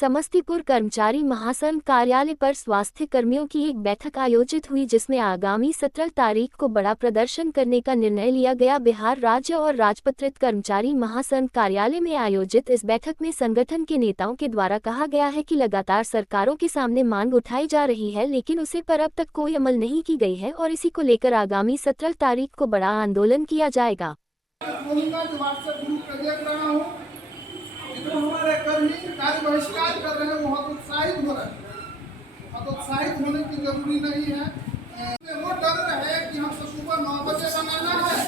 समस्तीपुर कर्मचारी महासंघ कार्यालय पर स्वास्थ्य कर्मियों की एक बैठक आयोजित हुई, जिसमें आगामी 17 तारीख को बड़ा प्रदर्शन करने का निर्णय लिया गया। बिहार राज्य और राजपत्रित कर्मचारी महासंघ कार्यालय में आयोजित इस बैठक में संगठन के नेताओं के द्वारा कहा गया है कि लगातार सरकारों के सामने मांग उठाई जा रही है, लेकिन उसे पर अब तक कोई अमल नहीं की गई है और इसी को लेकर आगामी 17 तारीख को बड़ा आंदोलन किया जाएगा। जो हमारे कर्मी कार्य बहिष्कार कर रहे हैं वो हतोत्साहित हो रहे हैं। हतोत्साहित होने की जरूरी नहीं है। वो डर रहे कि हमको सुबह 9 बजे बनाना है,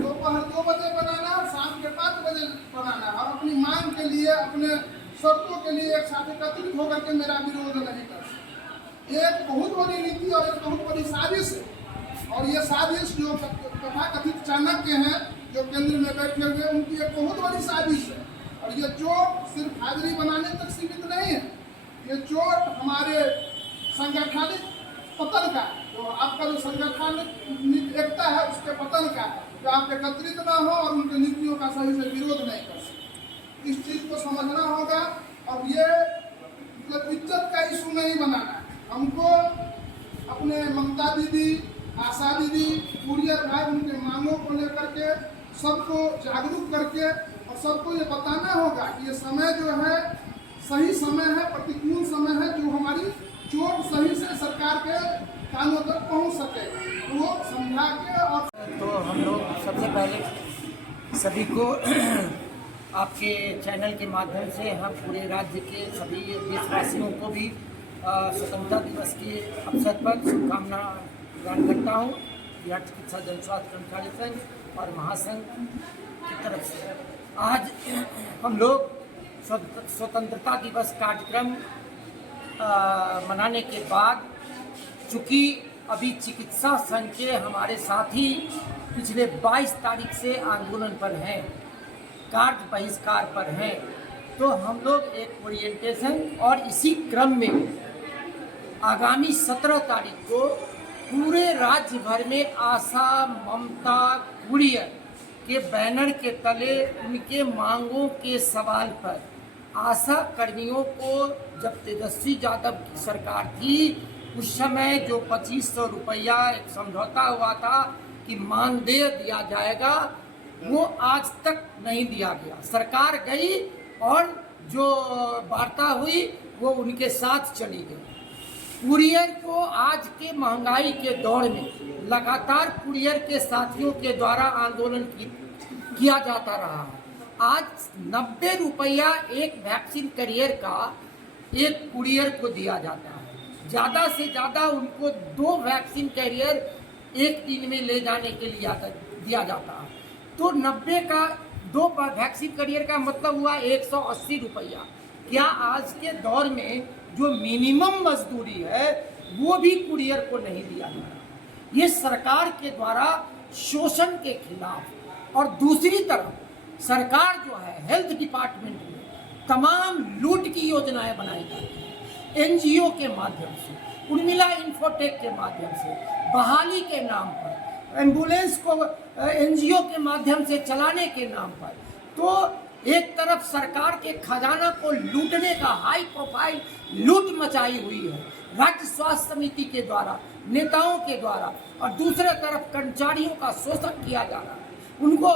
दोपहर 2 बजे बनाना है, शाम के 5 बजे बनाना है और अपनी मांग के लिए, अपने शर्तों के लिए एक साथ एकत्रित होकर के मेरा विरोध नहीं कर। एक बहुत बड़ी नीति और एक बहुत बड़ी साजिश है और ये साजिश जो तथाकथित चाणक्य हैं जो केंद्र में बैठे हुए, उनकी एक बहुत बड़ी साजिश है। और ये चोट सिर्फ हाजिरी बनाने तक सीमित नहीं है, ये चोट हमारे संगठनिक पतन का, जो आपका जो संगठनिक एकता है उसके पतन का, जो आप एकत्रित ना हो और उनके नीतियों का सही से विरोध नहीं कर सकते। इस चीज़ को समझना होगा और ये मतलब इज्जत का इशू नहीं बनाना है। हमको अपने ममता दीदी, आशा दीदी, कुरियर भाई, उनके मांगों को लेकर के सबको जागरूक करके और सबको ये बताना होगा कि ये समय जो है सही समय है, प्रतिकूल समय है, जो हमारी चोट सही से सरकार के कानों तक पहुंच सके, वो समझा के। और तो हम लोग सबसे पहले सभी को आपके चैनल के माध्यम से हम पूरे राज्य के सभी देशवासियों को भी स्वतंत्रता दिवस के अवसर पर शुभकामना प्रदान करता हूँ। बिहार चिकित्सा जनस्वास्थ्य कर्मचारी संघ और महासंघ की तरफ से आज हम लोग स्वतंत्रता दिवस कार्यक्रम मनाने के बाद, चूँकि अभी चिकित्सा संघ के हमारे साथी पिछले 22 तारीख से आंदोलन पर हैं, कार्य बहिष्कार पर हैं, तो हम लोग एक ओरिएंटेशन और इसी क्रम में आगामी 17 तारीख को पूरे राज्य भर में आशा, ममता, कुरियर के बैनर के तले उनके मांगों के सवाल पर आशा कर्मियों को, जब तेजस्वी यादव की सरकार थी उस समय जो 2500 रुपया एक समझौता हुआ था कि मानदेय दिया जाएगा, वो आज तक नहीं दिया गया। सरकार गई और जो वार्ता हुई वो उनके साथ चली गई। कुरियर को आज के महंगाई के दौर में लगातार कुरियर के साथियों के द्वारा आंदोलन किया जाता रहा है। आज 90 रुपया एक वैक्सीन कैरियर का एक कुरियर को दिया जाता है। ज़्यादा से ज़्यादा उनको 2 वैक्सीन कैरियर एक दिन में ले जाने के लिए दिया जाता है। तो 90 का 2 वैक्सीन कैरियर का मतलब हुआ 180 रुपया। क्या आज के दौर में जो मिनिमम मजदूरी है वो भी कुरियर को नहीं दिया जा रहा? ये सरकार के द्वारा शोषण के खिलाफ। और दूसरी तरफ सरकार जो है हेल्थ डिपार्टमेंट में तमाम लूट की योजनाएं बनाई जाती हैं, एनजीओ के माध्यम से, उर्मिला इन्फोटेक के माध्यम से, बहाली के नाम पर, एम्बुलेंस को एनजीओ के माध्यम से चलाने के नाम पर। तो एक तरफ सरकार के खजाना को लूटने का हाई प्रोफाइल लूट मचाई हुई है राज्य स्वास्थ्य समिति के द्वारा, नेताओं के द्वारा, और दूसरे तरफ कर्मचारियों का शोषण किया जा रहा है, उनको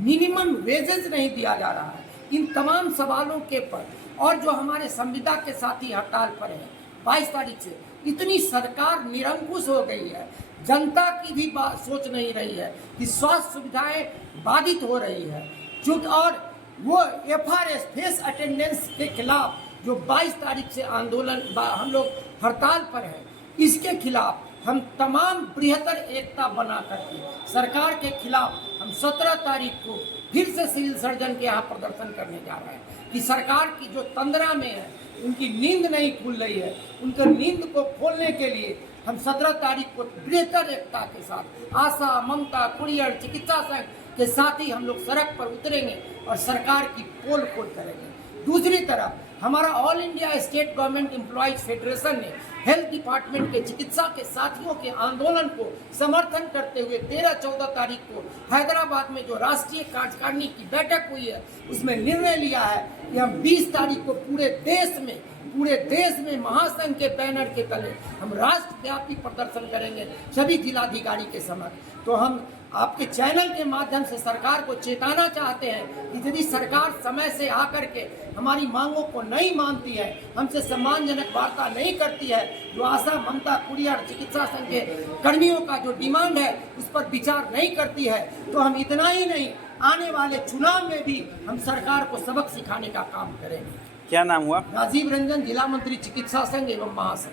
मिनिमम वेजेस नहीं दिया जा रहा है। इन तमाम सवालों के पर और जो हमारे संविदा के साथी हड़ताल पर है 22 तारीख से, इतनी सरकार निरंकुश हो गई है, जनता की भी सोच नहीं रही है कि स्वास्थ्य सुविधाएं बाधित हो रही है। चूँकि और वो FRS फेस अटेंडेंस के खिलाफ जो 22 तारीख से आंदोलन हम लोग हड़ताल पर हैं, इसके खिलाफ हम तमाम बृहत्तर एकता बना करके सरकार के खिलाफ हम 17 तारीख को फिर से सिविल सर्जन के यहाँ प्रदर्शन करने जा रहे हैं कि सरकार की जो तंद्रा में है, उनकी नींद नहीं खुल रही है, उनके नींद को खोलने के लिए हम 17 तारीख को बृहत्तर एकता के साथ आशा, ममता, कुरियर, चिकित्सा संघ के साथ ही हम लोग सड़क पर उतरेंगे और सरकार की पोल खोल करेंगे। दूसरी तरफ हमारा all India state government employees federation ने हेल्थ डिपार्टमेंट के चिकित्सा के साथियों के आंदोलन को समर्थन करते हुए 13-14 तारीख को हैदराबाद में जो राष्ट्रीय कार्यकारिणी की बैठक हुई है उसमें निर्णय लिया है कि हम 20 तारीख को पूरे देश में महासंघ के बैनर के तले हम राष्ट्रव्यापी प्रदर्शन करेंगे सभी जिलाधिकारी के समक्ष। तो हम आपके चैनल के माध्यम से सरकार को चेताना चाहते हैं कि यदि सरकार समय से आकर के हमारी मांगों को नहीं मानती है, हमसे सम्मानजनक वार्ता नहीं करती है, जो आशा ममता कुरियर चिकित्सा संघ के कर्मियों का जो डिमांड है उस पर विचार नहीं करती है, तो हम इतना ही नहीं आने वाले चुनाव में भी हम सरकार को सबक सिखाने का काम करेंगे। क्या नाम हुआ? राजीव रंजन, जिला मंत्री चिकित्सा संघ एवं महासंघ।